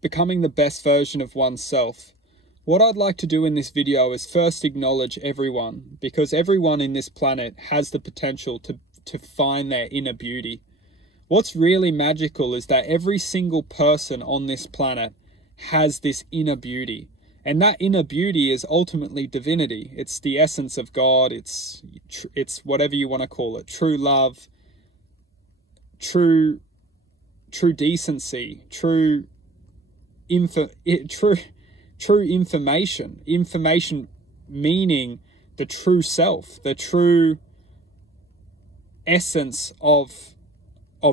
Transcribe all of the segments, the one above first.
Becoming the best version of oneself. What I'd like to do in this video is first acknowledge everyone, because everyone in this planet has the potential to find their inner beauty. What's really magical is that every single person on this planet has this inner beauty. And that inner beauty is ultimately divinity. It's the essence of God. It's whatever you want to call it. True love, true decency, true information. Information meaning the true self, the true essence of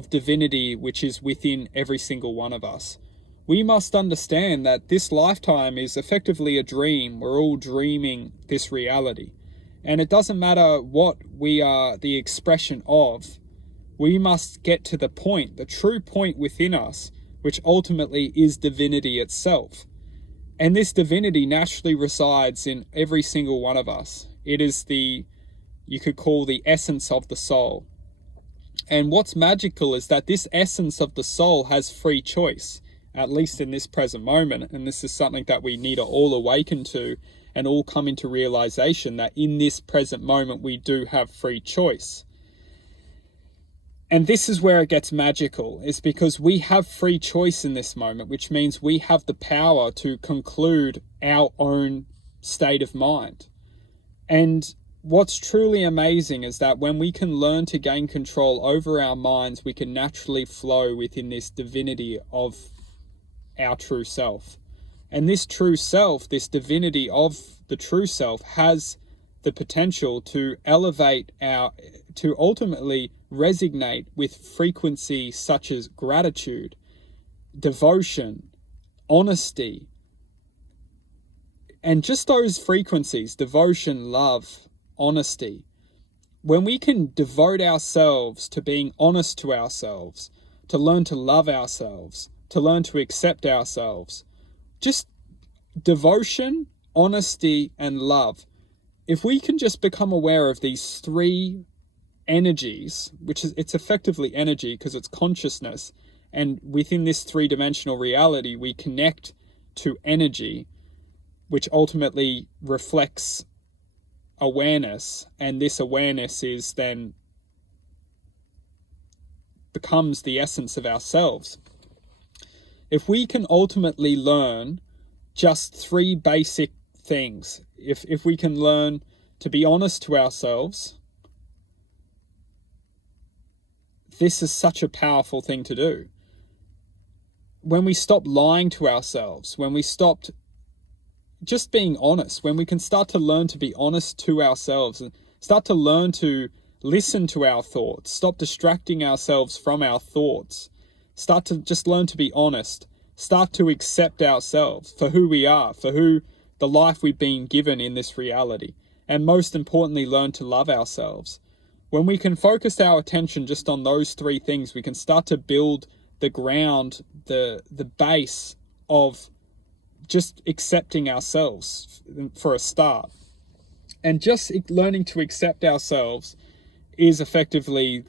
divinity, which is within every single one of us. We must understand that this lifetime is effectively a dream. We're all dreaming this reality. And it doesn't matter what we are the expression of. We must get to the point, the true point within us, which ultimately is divinity itself. And this divinity naturally resides in every single one of us. It is you could call the essence of the soul. And what's magical is that this essence of the soul has free choice, at least in this present moment. And this is something that we need to all awaken to and all come into realization that in this present moment, we do have free choice. And this is where it gets magical, is because we have free choice in this moment, which means we have the power to conclude our own state of mind. And what's truly amazing is that when we can learn to gain control over our minds, we can naturally flow within this divinity of our true self. And this true self, this divinity of the true self, has the potential to elevate to ultimately resonate with frequencies such as gratitude, devotion, honesty, and just those frequencies, devotion, love, honesty. When we can devote ourselves to being honest to ourselves, to learn to love ourselves, to learn to accept ourselves, just devotion, honesty, and love. If we can just become aware of these three energies, it's effectively energy because it's consciousness, and within this three-dimensional reality, we connect to energy, which ultimately reflects awareness, and this awareness is then becomes the essence of ourselves. If we can ultimately learn just three basic things, if we can learn to be honest to ourselves, this is such a powerful thing to do. When we stop lying to ourselves, when we stopped just being honest, when we can start to learn to be honest to ourselves and start to learn to listen to our thoughts, stop distracting ourselves from our thoughts, start to just learn to be honest, start to accept ourselves for who we are, for the life we've been given in this reality, and most importantly, learn to love ourselves. When we can focus our attention just on those three things, we can start to build the ground, the base of just accepting ourselves for a start. And just learning to accept ourselves is effectively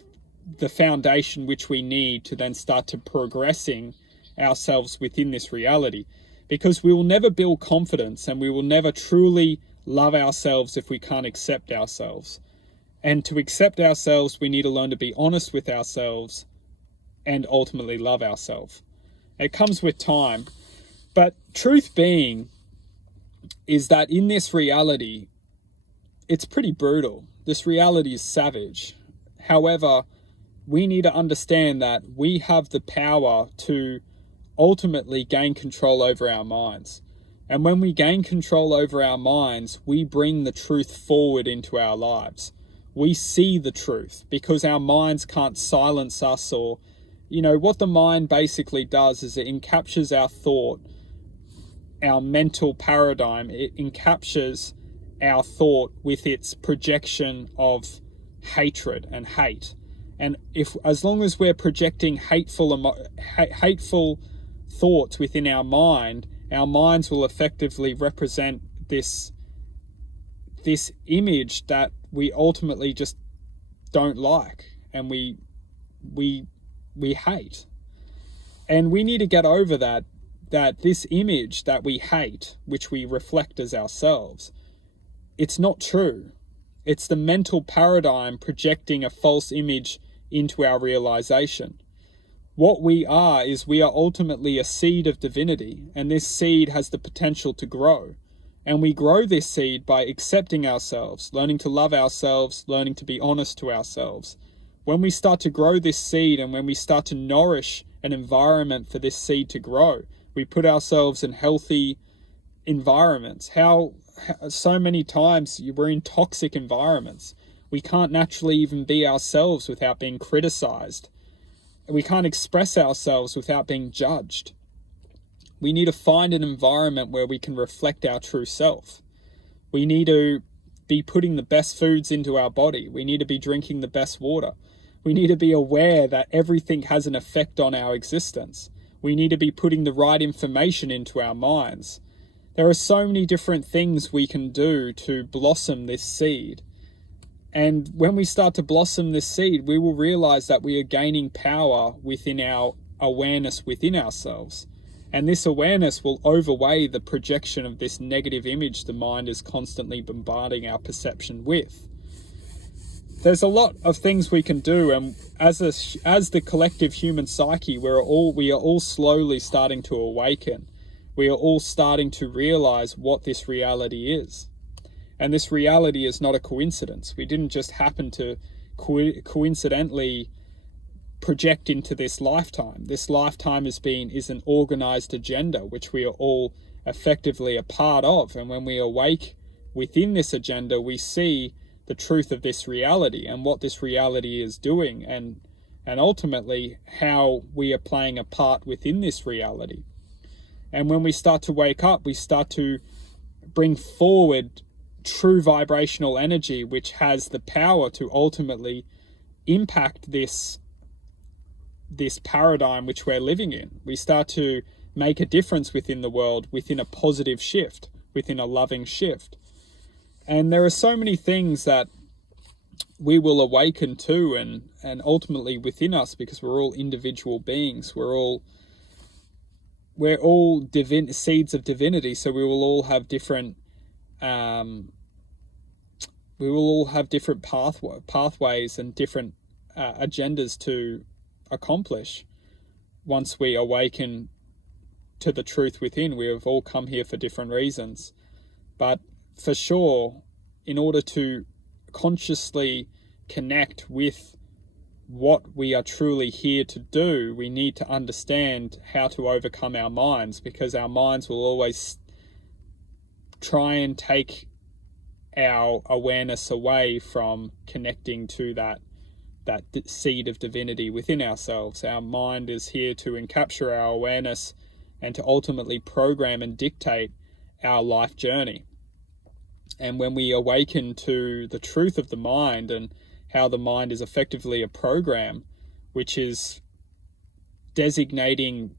the foundation which we need to then start to progressing ourselves within this reality, because we will never build confidence and we will never truly love ourselves if we can't accept ourselves. And to accept ourselves, we need to learn to be honest with ourselves and ultimately love ourselves. It comes with time. But truth being is that in this reality, it's pretty brutal. This reality is savage. However, we need to understand that we have the power to ultimately gain control over our minds. And when we gain control over our minds, we bring the truth forward into our lives. We see the truth because our minds can't silence us, or, what the mind basically does is it encaptures our thought, our mental paradigm. It encaptures our thought with its projection of hatred and hate. And as long as we're projecting hateful thoughts within our minds will effectively represent this image that we ultimately just don't like and we hate. And we need to get over that that this image that we hate, which we reflect as ourselves, it's not true. It's the mental paradigm projecting a false image into our realization. What we are is we are ultimately a seed of divinity, and this seed has the potential to grow. And we grow this seed by accepting ourselves, learning to love ourselves, learning to be honest to ourselves. When we start to grow this seed, and when we start to nourish an environment for this seed to grow, we put ourselves in healthy environments. How so many times we're in toxic environments. We can't naturally even be ourselves without being criticized. We can't express ourselves without being judged. We need to find an environment where we can reflect our true self. We need to be putting the best foods into our body. We need to be drinking the best water. We need to be aware that everything has an effect on our existence. We need to be putting the right information into our minds. There are so many different things we can do to blossom this seed. And when we start to blossom this seed, we will realize that we are gaining power within our awareness within ourselves. And this awareness will overweigh the projection of this negative image the mind is constantly bombarding our perception with. There's a lot of things we can do, and as the collective human psyche, we are all slowly starting to awaken. We are all starting to realize what this reality is. And this reality is not a coincidence. We didn't just happen to coincidentally project into this lifetime. This lifetime is an organized agenda, which we are all effectively a part of. And when we awake within this agenda, we see the truth of this reality and what this reality is doing, and ultimately how we are playing a part within this reality. And when we start to wake up, we start to bring forward true vibrational energy, which has the power to ultimately impact this paradigm which we're living in. We start to make a difference within the world, within a positive shift, within a loving shift. And there are so many things that we will awaken to and ultimately within us, because we're all individual beings. We're all seeds of divinity, so we will all have different pathways and different agendas to accomplish. Once we awaken to the truth within, we have all come here for different reasons. But for sure, in order to consciously connect with what we are truly here to do, we need to understand how to overcome our minds, because our minds will always try and take our awareness away from connecting to that seed of divinity within ourselves. Our mind is here to encapture our awareness and to ultimately program and dictate our life journey. And when we awaken to the truth of the mind and how the mind is effectively a program, which is designating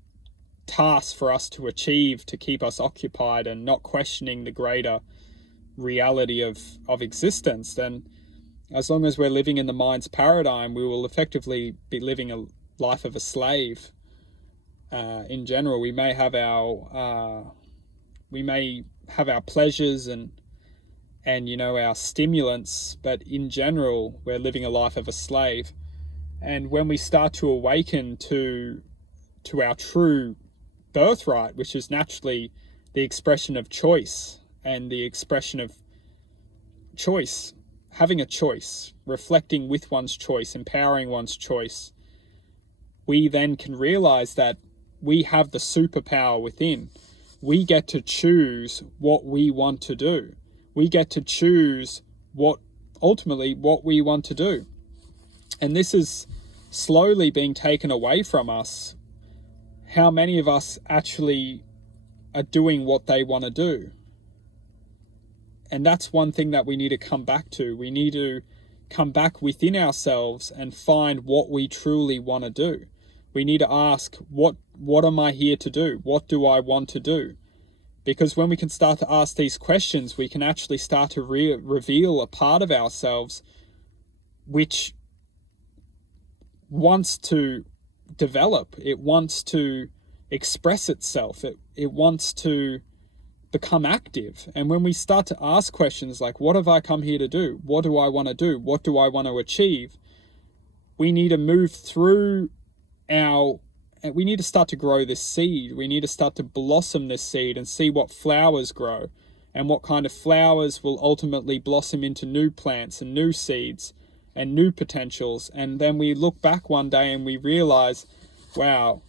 tasks for us to achieve to keep us occupied and not questioning the greater reality of existence, then as long as we're living in the mind's paradigm, we will effectively be living a life of a slave. In general, we may have our pleasures and our stimulants, but in general, we're living a life of a slave. And when we start to awaken to our true birthright, which is naturally the expression of choice and the expression of choice, having a choice, reflecting with one's choice, empowering one's choice, we then can realize that we have the superpower within. We get to choose what we want to do. We get to choose what we want to do. And this is slowly being taken away from us. How many of us actually are doing what they want to do? And that's one thing that we need to come back to. We need to come back within ourselves and find what we truly want to do. We need to ask, what am I here to do? What do I want to do? Because when we can start to ask these questions, we can actually start to reveal a part of ourselves which wants to develop. It wants to express itself. It wants to become active. And when we start to ask questions like, what have I come here to do? What do I want to do? What do I want to achieve? We need to move through we need to start to grow this seed. We need to start to blossom this seed and see what flowers grow, and what kind of flowers will ultimately blossom into new plants and new seeds and new potentials. And then we look back one day and we realize, wow,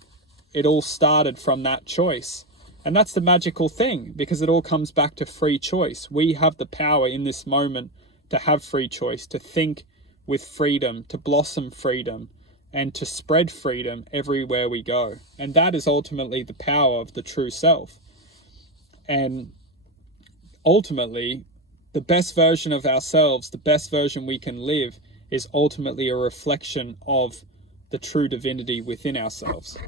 it all started from that choice. And that's the magical thing, because it all comes back to free choice. We have the power in this moment to have free choice, to think with freedom, to blossom freedom, and to spread freedom everywhere we go. And that is ultimately the power of the true self. And ultimately, the best version of ourselves, the best version we can live, is ultimately a reflection of the true divinity within ourselves.